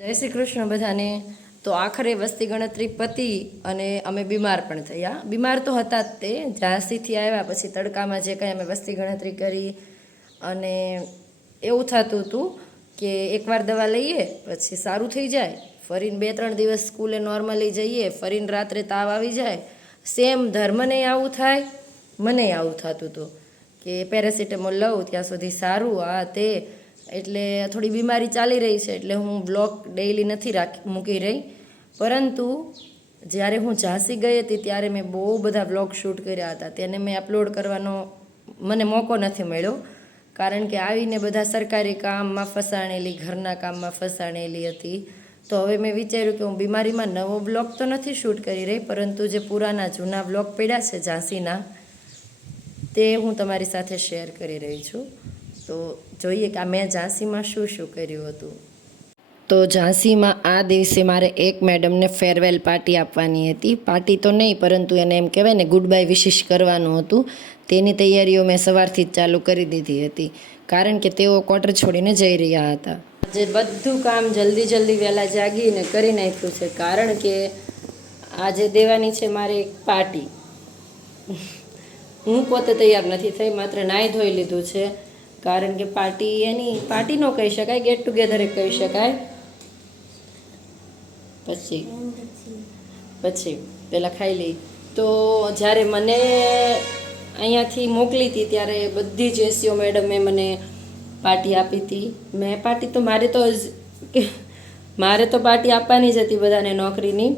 જય શ્રી કૃષ્ણ બધાને. તો આખરે વસ્તી ગણતરી પતી અને અમે બીમાર પણ થયા. બીમાર તો હતા જ તે, ઝાંસીથી આવ્યા પછી તડકામાં જે કંઈ અમે વસ્તી ગણતરી કરી અને એવું થતું હતું કે એકવાર દવા લઈએ પછી સારું થઈ જાય, ફરીને 2-3 દિવસ સ્કૂલે નોર્મલી જઈએ, ફરીને રાત્રે તાવ આવી જાય. સેમ ધર્મને આવું થાય, મને આવું થતું હતું કે પેરાસિટામોલ લઉં ત્યાં સુધી સારું, આ તે. એટલે થોડી બીમારી ચાલી રહી છે એટલે હું બ્લોગ ડેઈલી નથી મૂકી રહી. પરંતુ જ્યારે હું ઝાંસી ગઈ હતી ત્યારે મેં બહુ બધા બ્લોગ શૂટ કર્યા હતા. તેને મેં અપલોડ કરવાનો મને મોકો નથી મળ્યો, કારણ કે આવીને બધા સરકારી કામમાં ફસાણેલી, ઘરના કામમાં ફસાણેલી હતી. તો હવે મેં વિચાર્યું કે હું બીમારીમાં નવો બ્લોગ તો નથી શૂટ કરી રહી, પરંતુ જે પુરાના જૂના બ્લોગ પડ્યા છે ઝાંસીના, તે હું તમારી સાથે શેર કરી રહી છું. તો જોઈએ કે મેં ઝાંસીમાં શું શું કર્યું હતું. તો ઝાંસીમાં આ દિવસે મારે એક મેડમને ફેરવેલ પાર્ટી આપવાની હતી. પાર્ટી તો નહીં, પરંતુ એને એમ કહેવાય ને ગુડ બાય વિશિશ કરવાનું હતું. તેની તૈયારીઓ મેં સવારથી જ ચાલુ કરી દીધી હતી, કારણ કે તેઓ ક્વાર્ટર છોડીને જઈ રહ્યા હતા. જે બધું કામ જલ્દી વહેલા જાગીને કરી નાખ્યું છે, કારણ કે આજે દેવાની છે મારે એક પાર્ટી. હું પોતે તૈયાર નથી થઈ, માત્ર નાહી ધોઈ લીધું છે, કારણ કે પાર્ટી ન કહી શકાય, ગેટ ટુગેધર કહી શકાય. પછી પહેલાં ખાઈ લઈ. તો જ્યારે મને અહીંયાથી મોકલી હતી ત્યારે બધી જ એસીઓ મેડમે મને પાર્ટી આપી હતી. મારે તો પાર્ટી આપવાની જ હતી બધાને નોકરીની,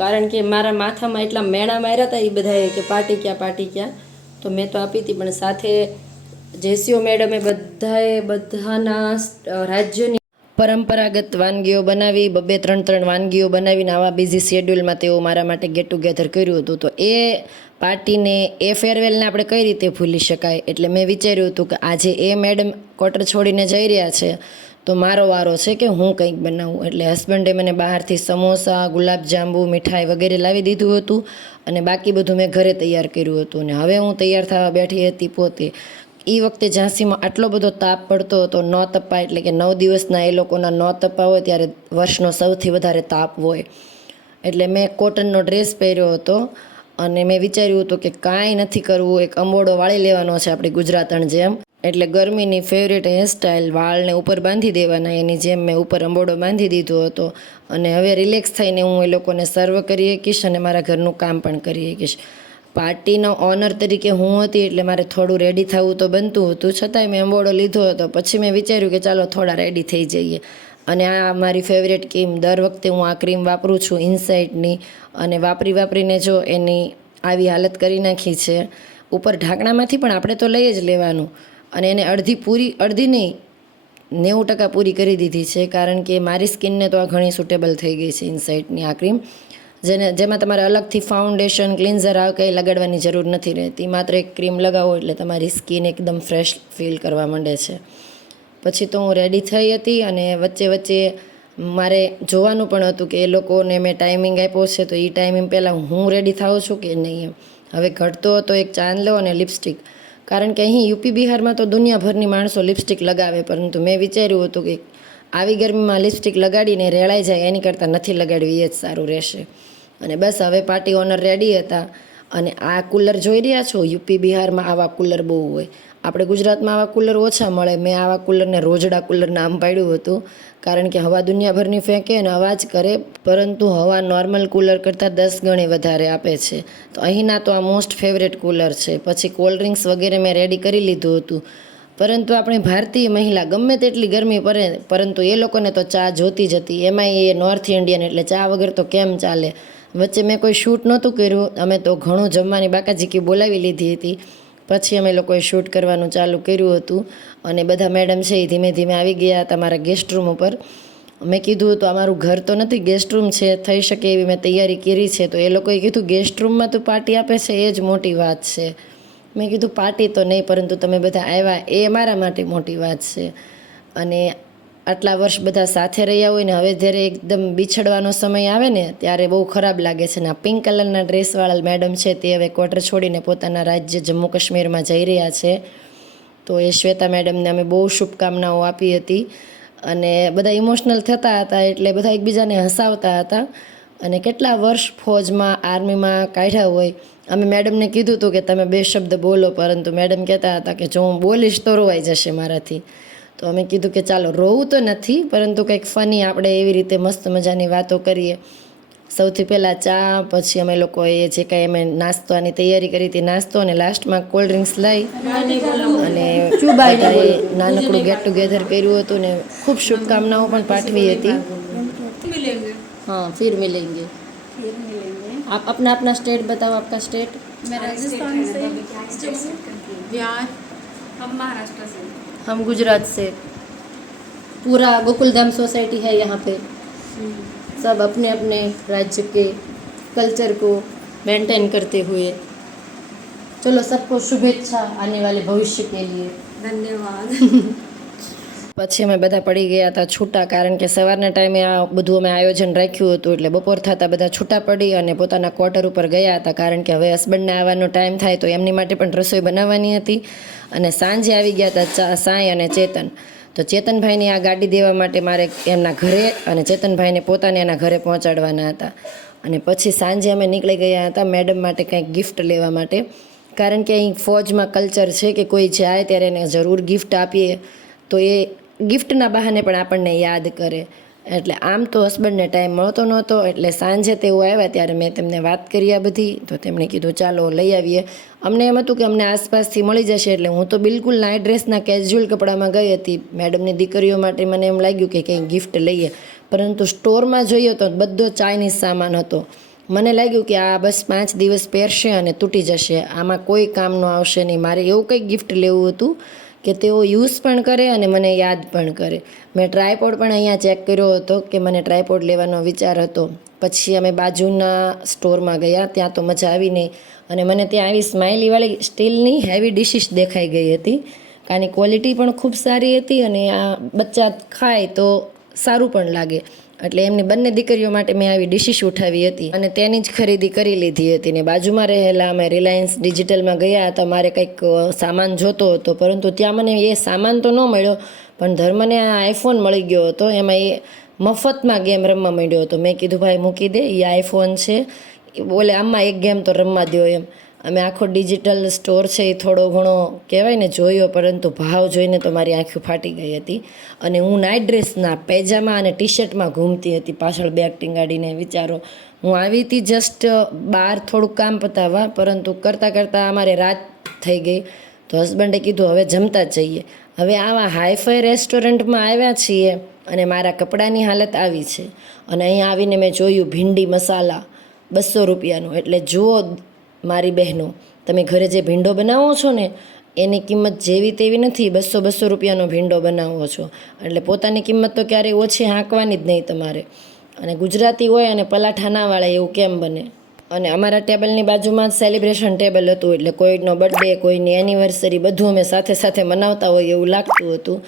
કારણ કે મારા માથામાં એટલા મેણા માર્યા હતા એ બધાએ કે પાર્ટી ક્યાં. તો મેં તો આપી હતી, પણ સાથે જેસીઓ મેડમે બધાના રાજ્યોની પરંપરાગત વાનગીઓ બનાવી, 2-3 વાનગીઓ બનાવીને આવા બિઝી શેડ્યુલમાં તેઓ મારા માટે ગેટ ટુગેધર કર્યું હતું. તો એ પાર્ટીને, એ ફેરવેલને આપણે કઈ રીતે ભૂલી શકાય. એટલે મેં વિચાર્યું હતું કે આજે એ મેડમ ક્વાર્ટર છોડીને જઈ રહ્યા છે, તો મારો વારો છે કે હું કંઈક બનાવું. એટલે હસબન્ડે મને બહારથી સમોસા, ગુલાબજાંબુ, મીઠાઈ વગેરે લાવી દીધું હતું, અને બાકી બધું મેં ઘરે તૈયાર કર્યું હતું. અને હવે હું તૈયાર થવા બેઠી હતી પોતે. એ વખતે ઝાંસીમાં આટલો બધો તાપ પડતો હતો, 9 તપ્પા, એટલે કે 9 દિવસના એ લોકોના 9 તપ્પા હોય ત્યારે વર્ષનો સૌથી વધારે તાપ હોય. એટલે મેં કોટનનો ડ્રેસ પહેર્યો હતો અને મેં વિચાર્યું હતું કે કાંઈ નથી કરવું, એક અંબોડો વાળી લેવાનો છે આપણી ગુજરાતણ જેમ. એટલે ગરમીની ફેવરેટ હેરસ્ટાઈલ, વાળને ઉપર બાંધી દેવાના, એની જેમ મેં ઉપર અંબોડો બાંધી દીધો હતો. અને હવે રિલેક્સ થઈને હું એ લોકોને સર્વ કરી શકીશ અને મારા ઘરનું કામ પણ કરી શકીશ. પાર્ટીનો ઓનર તરીકે હું હતી એટલે મારે થોડું રેડી થવું તો બનતું હતું, છતાંય મેં અંબોડો લીધો હતો. પછી મેં વિચાર્યું કે ચાલો થોડા રેડી થઈ જઈએ. અને આ મારી ફેવરેટ ક્રીમ, દર વખતે હું આ ક્રીમ વાપરું છું ઇનસાઇટની, અને વાપરીને જો એની આવી હાલત કરી નાખી છે. ઉપર ઢાંકણામાંથી પણ આપણે તો લઈ જ લેવાનું, અને એને અડધી નહીં 90% પૂરી કરી દીધી છે, કારણ કે મારી સ્કિનને તો આ ઘણી સુટેબલ થઈ ગઈ છે ઇનસાઇટની આ ક્રીમ, જેમાં તમારે અલગથી ફાઉન્ડેશન, ક્લિન્ઝર આ કંઈ લગાડવાની જરૂર નથી રહેતી. માત્ર એક ક્રીમ લગાવો એટલે તમારી સ્કિન એકદમ ફ્રેશ ફીલ કરવા માંડે છે. પછી તો હું રેડી થઈ હતી, અને વચ્ચે મારે જોવાનું પણ હતું કે એ લોકોને મેં ટાઈમિંગ આપ્યો છે, તો એ ટાઈમિંગ પહેલાં હું રેડી થાઉં છું કે નહીં એમ. હવે ઘટતો હતો એક ચાંદલો અને લિપસ્ટિક, કારણ કે અહીં યુપી બિહારમાં તો દુનિયાભરની માણસો લિપસ્ટિક લગાવે, પરંતુ મેં વિચાર્યું હતું કે આવી ગરમીમાં લિપસ્ટિક લગાડીને રેળાઈ જાય એની કરતાં નથી લગાડવી, એ જ સારું રહેશે. અને બસ હવે પાર્ટી ઓનર રેડી હતા. અને આ કુલર જોઈ રહ્યા છો, યુપી બિહારમાં આવા કુલર બહુ હોય, આપણે ગુજરાતમાં આવા કુલર ઓછા મળે. મેં આવા કુલરને રોજડા કુલર નામ પાડ્યું હતું, કારણ કે હવા દુનિયાભરની ફેંકે અને અવાજ કરે, પરંતુ હવા નોર્મલ કુલર કરતાં 10 ગણી વધારે આપે છે. તો અહીંના તો આ મોસ્ટ ફેવરેટ કુલર છે. પછી કોલ્ડ ડ્રિંક્સ વગેરે મેં રેડી કરી લીધું હતું, પરંતુ આપણે ભારતીય મહિલા ગમે તેટલી ગરમી પડે, પરંતુ એ લોકોને તો ચા જોતી જ હતી. એમાંય એ નોર્થ ઇન્ડિયન, એટલે ચા વગર તો કેમ ચાલે. વચ્ચે મેં કોઈ શૂટ નહોતું કર્યું, અમે તો ઘણું જમવાની બાકાજીકી બોલાવી લીધી હતી. પછી અમે લોકોએ શૂટ કરવાનું ચાલુ કર્યું હતું, અને બધા મેડમ છે એ ધીમે ધીમે આવી ગયા હતા મારા ગેસ્ટ રૂમ ઉપર. મેં કીધું હતું અમારું ઘર તો નથી, ગેસ્ટ રૂમ છે, થઈ શકે એવી મેં તૈયારી કરી છે. તો એ લોકોએ કીધું ગેસ્ટ રૂમમાં તું પાર્ટી આપે છે એ જ મોટી વાત છે. મેં કીધું પાર્ટી તો નહીં, પરંતુ તમે બધા આવ્યા એ મારા માટે મોટી વાત છે. અને આટલા વર્ષ બધા સાથે રહ્યા હોય ને હવે જ્યારે એકદમ બિછડવાનો સમય આવે ને ત્યારે બહુ ખરાબ લાગે છે. ને આ પિંક કલરના ડ્રેસવાળા મેડમ છે તે હવે ક્વાર્ટર છોડીને પોતાના રાજ્ય જમ્મુ કાશ્મીરમાં જઈ રહ્યા છે. તો એ શ્વેતા મેડમને અમે બહુ શુભકામનાઓ આપી હતી. અને બધા ઇમોશનલ થતા હતા, એટલે બધા એકબીજાને હસાવતા હતા. અને કેટલા વર્ષ ફોજમાં આર્મીમાં કાઢ્યા હોય. અમે મેડમને કીધું હતું કે તમે 2 શબ્દ બોલો, પરંતુ મેડમ કહેતા હતા કે જો હું બોલીશ તો રોવાઈ જશે મારાથી. તો અમે કીધું કે ચાલો રોવું તો નથી, પરંતુ કંઈક ફની આપણે એવી રીતે મસ્ત મજાની વાતો કરીએ. સૌથી પહેલાં ચા, પછી અમે લોકોએ જે કાંઈ અમે નાસ્તાની તૈયારી કરી હતી નાસ્તો, અને લાસ્ટમાં કોલ્ડ ડ્રિંક્સ લઈ અને બધાએ નાનકડું ગેટ ટુગેધર કર્યું હતું ને ખૂબ શુભકામનાઓ પણ પાઠવી હતી. हाँ फिर मिलेंगे. आप अपना अपना स्टेट बताओ. आपका स्टेट? मैं राजस्थान से बिहार, हम महाराष्ट्र से. हम गुजरात से. पूरा गोकुलधाम सोसाइटी है यहाँ पे. सब अपने अपने राज्य के कल्चर को मेंटेन करते हुए. चलो सबको शुभेच्छा आने वाले भविष्य के लिए. धन्यवाद. પછી અમે બધા પડી ગયા હતા છૂટા, કારણ કે સવારના ટાઈમે આ બધું અમે આયોજન રાખ્યું હતું. એટલે બપોર થતાં બધા છૂટા પડી અને પોતાના ક્વાર્ટર ઉપર ગયા હતા, કારણ કે હવે હસબન્ડને આવવાનો ટાઈમ થાય તો એમની માટે પણ રસોઈ બનાવવાની હતી. અને સાંજે આવી ગયા હતા સાંઈ અને ચેતન. તો ચેતનભાઈની આ ગાડી દેવા માટે મારે એમના ઘરે અને ચેતનભાઈને પોતાને એના ઘરે પહોંચાડવાના હતા. અને પછી સાંજે અમે નીકળી ગયા હતા મેડમ માટે કંઈક ગિફ્ટ લેવા માટે, કારણ કે અહીં ફોજમાં કલ્ચર છે કે કોઈ જાય ત્યારે એને જરૂર ગિફ્ટ આપીએ તો એ ગિફ્ટના બહાને પણ આપણને યાદ કરે. એટલે આમ તો હસબન્ડને ટાઈમ મળતો નહોતો, એટલે સાંજે તેઓ આવ્યા ત્યારે મેં તેમને વાત કરી આ બધી. તો તેમણે કીધું ચાલો લઈ આવીએ. અમને એમ હતું કે અમને આસપાસથી મળી જશે, એટલે હું તો બિલકુલ નાઇટ ડ્રેસના કેઝ્યુઅલ કપડામાં ગઈ હતી. મેડમની દીકરીઓ માટે મને એમ લાગ્યું કે કંઈ ગિફ્ટ લઈએ, પરંતુ સ્ટોરમાં જોઈએ તો બધો ચાઇનીઝ સામાન હતો. મને લાગ્યું કે આ બસ 5 દિવસ પહેરશે અને તૂટી જશે, આમાં કોઈ કામનું આવશે નહીં. મારે એવું કંઈક ગિફ્ટ લેવું હતું કે તેઓ યુઝ પણ કરે અને મને યાદ પણ કરે. મેં ટ્રાયપોડ પણ અહીંયા ચેક કર્યો હતો કે મને ટ્રાયપોડ લેવાનો વિચાર હતો. પછી અમે બાજુના સ્ટોરમાં ગયા, ત્યાં તો મજા આવી નહીં. અને મને ત્યાં આવી સ્માઇલીવાળી સ્ટીલની હેવી ડિશિસ દેખાઈ ગઈ હતી. આની ક્વોલિટી પણ ખૂબ સારી હતી અને આ બચ્ચા ખાય તો સારું પણ લાગે. એટલે એમની બંને દીકરીઓ માટે મેં આવી ડિશિસ ઉઠાવી હતી અને તેની જ ખરીદી કરી લીધી હતી. ને બાજુમાં રહેલા અમે રિલાયન્સ ડિજિટલમાં ગયા હતા, મારે કંઈક સામાન જોતો હતો, પરંતુ ત્યાં મને એ સામાન તો ન મળ્યો, પણ ધર્મને આ આઈફોન મળી ગયો હતો. એમાં એ મફતમાં ગેમ રમવા માંડ્યો હતો. મેં કીધું ભાઈ મૂકી દે, એ આઈફોન છે, બોલે આમાં એક ગેમ તો રમવા દો એમ. અમે આખો ડિજિટલ સ્ટોર છે એ થોડો ઘણો કહેવાય ને જોયો, પરંતુ ભાવ જોઈને તો મારી આંખો ફાટી ગઈ હતી. અને હું નાઇટ ડ્રેસના પેજામા અને ટી શર્ટમાં ઘૂમતી હતી પાછળ બેગ ટીંગાડીને. વિચારો, હું આવી હતી જસ્ટ બહાર થોડુંક કામ પતાવવા, પરંતુ કરતાં કરતાં અમારે રાત થઈ ગઈ. તો હસબન્ડે કીધું હવે જમતા જ જઈએ. હવે આવા હાઈફાઈ રેસ્ટોરન્ટમાં આવ્યા છીએ અને મારા કપડાની હાલત આવી છે. અને અહીંયા આવીને મેં જોયું ભીંડી મસાલા 200 રૂપિયાનું. એટલે જુઓ મારી બહેનો, તમે ઘરે જે ભીંડો બનાવો છો ને એની કિંમત જેવી તેવી નથી. 200 રૂપિયાનો ભીંડો બનાવો છો એટલે પોતાની કિંમત તો ક્યારેય ઓછી હાંકવાની જ નહીં તમારે. અને ગુજરાતી હોય અને પલાઠા ના વાળે એવું કેમ બને? અને અમારા ટેબલની બાજુમાં જ સેલિબ્રેશન ટેબલ હતું, એટલે કોઈનો બર્થડે, કોઈની એનિવર્સરી બધું અમે સાથે સાથે મનાવતા હોય એવું લાગતું હતું.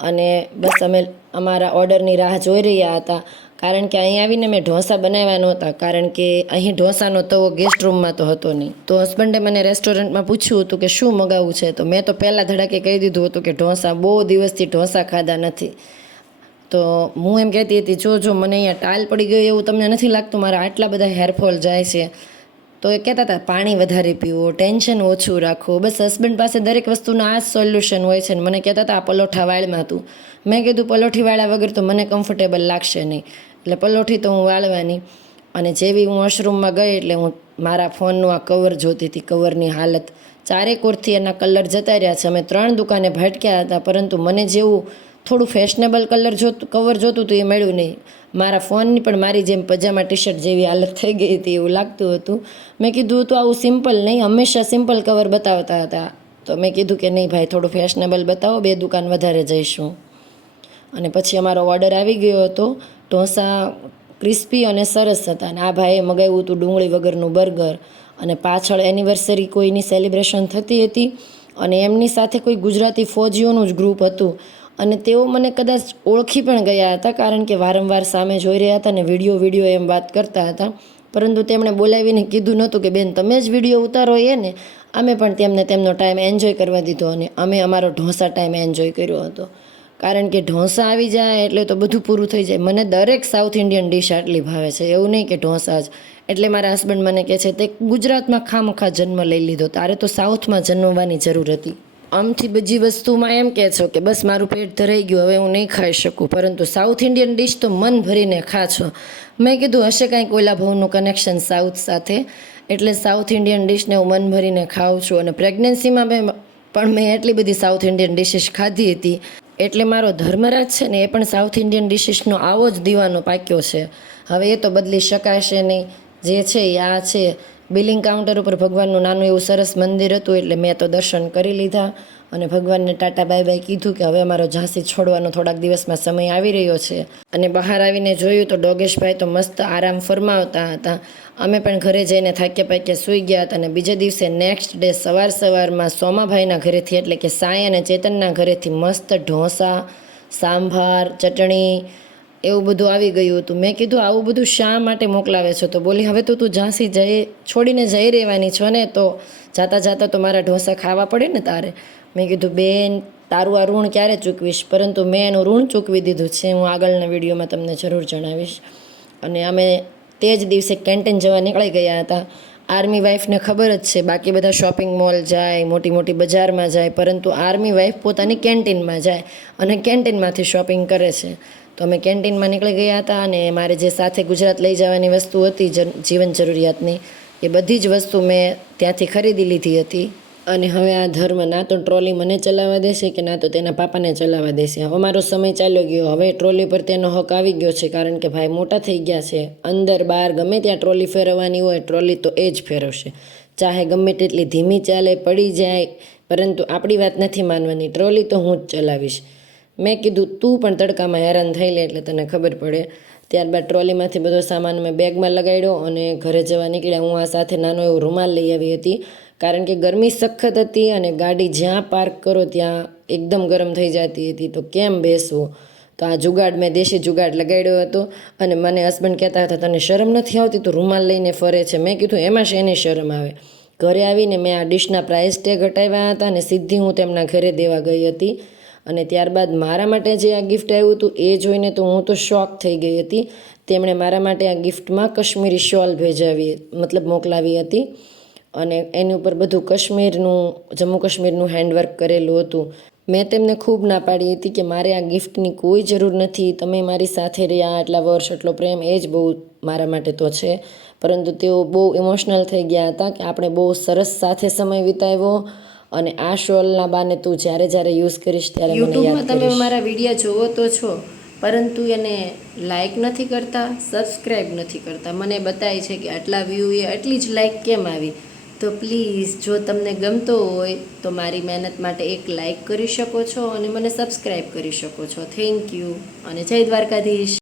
અને બસ અમે અમારા ઓર્ડરની રાહ જોઈ રહ્યા હતા, કારણ કે અહીં આવીને મેં ઢોસા બનાવ્યા નહોતા, કારણ કે અહીં ઢોસાનો તવો ગેસ્ટ રૂમમાં તો હતો નહીં. તો હસબન્ડે મને રેસ્ટોરન્ટમાં પૂછ્યું હતું કે શું મગાવવું છે, તો મેં તો પહેલાં ધડાકે કહી દીધું હતું કે ઢોસા, બહુ દિવસથી ઢોસા ખાધા નથી. તો હું એમ કહેતી હતી જો મને અહીંયા ટાલ પડી ગઈ એવું તમને નથી લાગતું? મારા આટલા બધા હેરફોલ જાય છે. તો એ કહેતા હતા પાણી વધારે પીવો, ટેન્શન ઓછું રાખો. બસ હસબન્ડ પાસે દરેક વસ્તુના આ જ સોલ્યુશન હોય છે. ને મને કહેતા હતા આ પલોઠા વાળમાં તું. મેં કીધું પલોઠી વાળા વગર તો મને કમ્ફર્ટેબલ લાગશે નહીં, એટલે પલોઠી તો હું વાળવાની. અને જેવી હું વોશરૂમમાં ગઈ એટલે હું મારા ફોનનું આ કવર જોતી હતી. કવરની હાલત ચારેકોરથી એના કલર જતા રહ્યા છે. અમે 3 દુકાને ભટક્યા હતા, પરંતુ મને જેવું થોડું ફેશનેબલ કવર જોતું હતું એ મળ્યું નહીં. મારા ફોનની પણ મારી જેમ પજામા ટી શર્ટ જેવી હાલત થઈ ગઈ હતી એવું લાગતું હતું. મેં કીધું તો આવું સિમ્પલ નહીં, હંમેશા સિમ્પલ કવર બતાવતા હતા. તો મેં કીધું કે નહીં ભાઈ, થોડું ફેશનેબલ બતાવો, 2 દુકાન વધારે જઈશું. અને પછી અમારો ઓર્ડર આવી ગયો હતો. ઢોસા ક્રિસ્પી અને સરસ હતા. અને આ ભાઈએ મગાવ્યું હતું ડુંગળી વગરનું બર્ગર. અને પાછળ એનિવર્સરી કોઈની સેલિબ્રેશન થતી હતી અને એમની સાથે કોઈ ગુજરાતી ફોજીઓનું જ ગ્રુપ હતું. અને તેઓ મને કદાચ ઓળખી પણ ગયા હતા, કારણ કે વારંવાર સામે જોઈ રહ્યા હતા અને વિડીયો એમ વાત કરતા હતા. પરંતુ તેમણે બોલાવીને કીધું નહોતું કે બેન તમે જ વિડીયો ઉતારો એ ને. અમે પણ તેમને તેમનો ટાઈમ એન્જોય કરવા દીધો અને અમે અમારો ઢોસા ટાઈમ એન્જોય કર્યો હતો. કારણ કે ઢોસા આવી જાય એટલે તો બધું પૂરું થઈ જાય. મને દરેક સાઉથ ઇન્ડિયન ડિશ આટલી ભાવે છે, એવું નહીં કે ઢોસા જ. એટલે મારા હસબન્ડ મને કહે છે તે ગુજરાતમાં ખામખા જન્મ લઈ લીધો, તારે તો સાઉથમાં જન્મવાની જરૂર હતી. આમથી બીજી વસ્તુમાં એમ કહે છો કે બસ મારું પેટ ધરાઈ ગયું, હવે હું નહીં ખાઈ શકું, પરંતુ સાઉથ ઇન્ડિયન ડિશ તો મન ભરીને ખા છો. મેં કીધું હશે કાંઈક ઓલા ભાવનું કનેક્શન સાઉથ સાથે, એટલે સાઉથ ઇન્ડિયન ડિશને હું મન ભરીને ખાઉં છું. અને પ્રેગ્નન્સીમાં પણ મેં એટલી બધી સાઉથ ઇન્ડિયન ડિશિસ ખાધી હતી, એટલે મારો ધર્મરાજ છે ને એ પણ સાઉથ ઇન્ડિયન ડિશિસનો આવો જ દીવાનો પાક્યો છે. હવે એ તો બદલી શકાશે નહીં, જે છે એ આ છે. બિલિંગ કાઉન્ટર ઉપર ભગવાનનું નાનું એવું સરસ મંદિર હતું, એટલે મેં તો દર્શન કરી લીધા અને ભગવાનને ટાટા બાય બાય કીધું કે હવે અમારો ઝાંસી છોડવાનો થોડાક દિવસમાં સમય આવી રહ્યો છે. અને બહાર આવીને જોયું તો ડોગેશભાઈ તો મસ્ત આરામ ફરમાવતા હતા. અમે પણ ઘરે જઈને થાક્યા પાક્યા સૂઈ ગયા હતા. અને બીજા દિવસે નેક્સ્ટ ડે સવારમાં સોમાભાઈના ઘરેથી, એટલે કે સાંઈ અને ચેતનના ઘરેથી મસ્ત ઢોસા, સાંભાર, ચટણી એવું બધું આવી ગયું હતું. મેં કીધું આવું બધું શા માટે મોકલાવે છો? તો બોલી હવે તો તું ઝાંસી છોડીને જઈ રહેવાની છો ને, તો જાતા તો મારા ઢોસા ખાવા પડે ને તારે. મેં કીધું બેન તારું આ ઋણ ક્યારે ચૂકવીશ? પરંતુ મેં એનું ઋણ ચૂકવી દીધું છે, હું આગળના વિડીયોમાં તમને જરૂર જણાવીશ. અને અમે તે જ દિવસે કેન્ટીન જવા નીકળી ગયા હતા. આર્મી વાઈફને ખબર જ છે, બાકી બધા શોપિંગ મોલ જાય, મોટી મોટી બજારમાં જાય, પરંતુ આર્મી વાઈફ પોતાની કેન્ટીનમાં જાય અને કેન્ટીનમાંથી શોપિંગ કરે છે. તો અમે કેન્ટીનમાં નીકળી ગયા હતા અને મારે જે સાથે ગુજરાત લઈ જવાની વસ્તુ હતી જીવન જરૂરિયાતની, એ બધી જ વસ્તુ મેં ત્યાંથી ખરીદી લીધી હતી. અને હવે આ ધર્મ ના તો ટ્રોલી મને ચલાવવા દેશે કે ના તો તેના પાપાને ચલાવવા દેશે. હવે મારો સમય ચાલ્યો ગયો, હવે ટ્રોલી પર તેનો હક આવી ગયો છે, કારણ કે ભાઈ મોટા થઈ ગયા છે. અંદર બહાર ગમે ત્યાં ટ્રોલી ફેરવવાની હોય, ટ્રોલી તો એ જ ફેરવશે, ચાહે ગમે તેટલી ધીમી ચાલે, પડી જાય, પરંતુ આપણી વાત નથી માનવાની, ટ્રોલી તો હું જ ચલાવીશ. મેં કીધું તું પણ તડકામાં હેરાન થઈ લે એટલે તને ખબર પડે. ત્યારબાદ ટ્રોલીમાંથી બધો સામાન મેં બેગમાં લગાડ્યો અને ઘરે જવા નીકળ્યા. હું આ સાથે નાનો એવો રૂમાલ લઈ આવી હતી, કારણ કે ગરમી સખત હતી અને ગાડી જ્યાં પાર્ક કરો ત્યાં એકદમ ગરમ થઈ જતી હતી, તો કેમ બેસવું? તો આ જુગાડ મેં દેશી જુગાડ લગાડ્યો હતો. અને મને હસબન્ડ કહેતા હતા તને શરમ નથી આવતી, તું રૂમાલ લઈને ફરે છે? મેં કીધું એમાં શેની શરમ આવે. ઘરે આવીને મેં આ ડિશના પ્રાઇસ ટેગ હટાવ્યા હતા અને સીધી હું તેમના ઘરે દેવા ગઈ હતી. અને ત્યારબાદ મારા માટે જે આ ગિફ્ટ આવ્યું હતું એ જોઈને તો હું તો શોક થઈ ગઈ હતી. તેમણે મારા માટે આ ગિફ્ટમાં કશ્મીરી શોલ મોકલાવી હતી અને એની ઉપર બધું જમ્મુ કાશ્મીરનું હેન્ડવર્ક કરેલું હતું. મેં તેમને ખૂબ ના પાડી હતી કે મારે આ ગિફ્ટની કોઈ જરૂર નથી, તમે મારી સાથે રહ્યા આટલા વર્ષ, એટલો પ્રેમ એ જ બહુ મારા માટે તો છે. પરંતુ તેઓ બહુ ઇમોશનલ થઈ ગયા હતા કે આપણે બહુ સરસ સાથે સમય વિતાવ્યો અને આ શોલના બાને તું જ્યારે યુઝ કરીશ ત્યારે યુટ્યુબમાં તમે મારા વિડીયો જોવો તો છો, પરંતુ એને લાઇક નથી કરતા, સબસ્ક્રાઈબ નથી કરતા. મને બતાય છે કે આટલા વ્યૂ એ આટલી જ લાઇક કેમ આવી? તો પ્લીઝ જો તમને ગમતો હોય તો મારી મહેનત માટે એક લાઇક કરી શકો છો અને મને સબસ્ક્રાઈબ કરી શકો છો. થેન્ક યુ અને જય દ્વારકાધીશ.